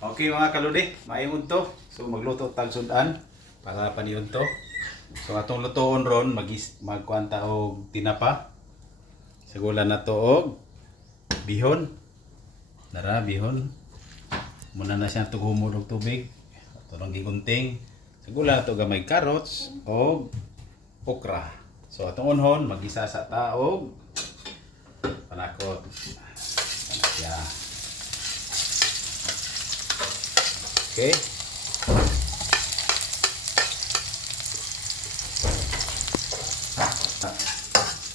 Okay mga kaludi, maayong to. So magluto tag sudan para paniud to. So atong lutoon ron magkuanta og tinapa. Sagulan na to og bihon. Dara bihon. Muna na siya tugumod og tubig. Ato lang gigunting. Sagulan na to gamay carrots og okra. So atong unhon magisa sa taog panakot. Kana siya. Okay.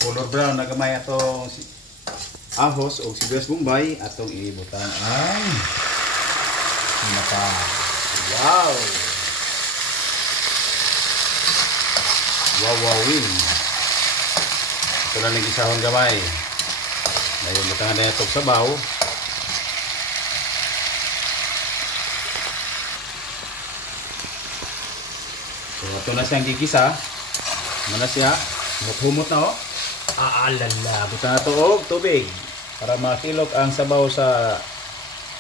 Color brown na gamay atong ahos o sibuyas bombay atong ibutan ang tinapa. Wow! Wawawin. Ito na lang isahon gamay. Ngayon butangan na itong sabaw. So ito na siyang gigisa. Mana siya? Humot-humot na oh. Aalala. Buta na ito og tubig. Para makilok ang sabaw sa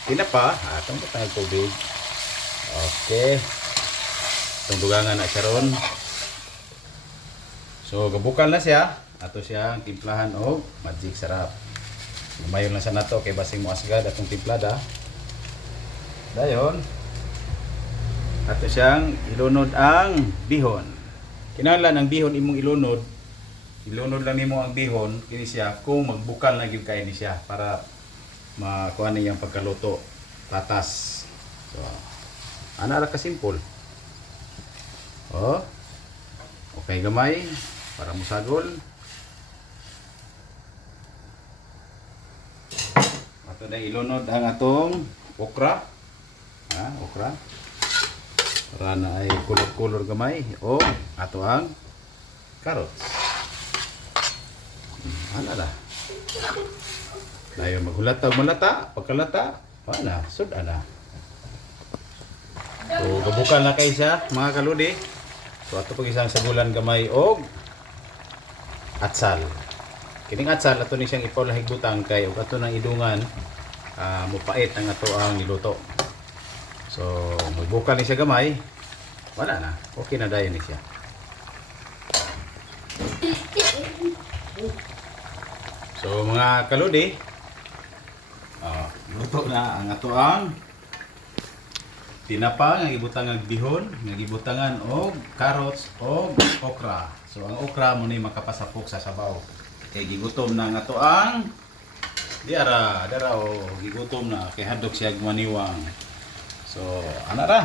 tinapa. Atong buta ng tubig. Okay. Itong dugangan na siya ron. So gabukal na siya. Ato siyang timplahan og magic sarap. Lumayon lang siya na ito. Kay basing mo asgad atong timplada. Dayon. Ato siyang ilunod ang bihon. Kinahanglan ang bihon imong ilunod. Ilunod lang nimo ang bihon kini siya kung magbukal na gyud kay ni siya para makuha na iyang pagkaluto tatas. So ana ra ka simple. Oh. Okay gamay para musagol. Ato na ilunod ang atong okra. Okra. Para na ay kulor-kulor gamay o ato ang carrots. Ana na. Dayon maghulat og malata, pagkalata, wala, sudan na. So gabukal na kay siya mga kaludi. So ato pag isang sagulan gamay og atsal. Kining atsal ato ni siyang ipaulahig butang kay og ato nang idungan mupait ang ato ang niluto. So magbukal ni siya gamay. Wala na. Okay na dayon ni siya. So mga kaludi, luto na ang ato ang tinapa nga gibutangan og bihon, nga gibutangan og carrots og okra. So ang okra mo ni makapasapok sa sabaw. Kay gigutom na ang ato ang dara gigutom na kay hadlok siya maniwang. So ana ra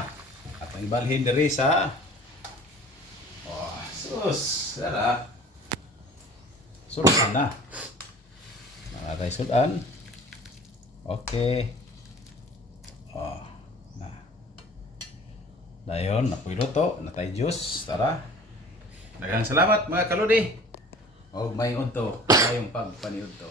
atong ibalhin diri sa sus dara. Sudan na. Nakatay sudan. Okay. Na. Dayon, napoy luto, natay juice, tara. Daghang salamat mga kaludi. Og may unto, kayong pagpaniudto.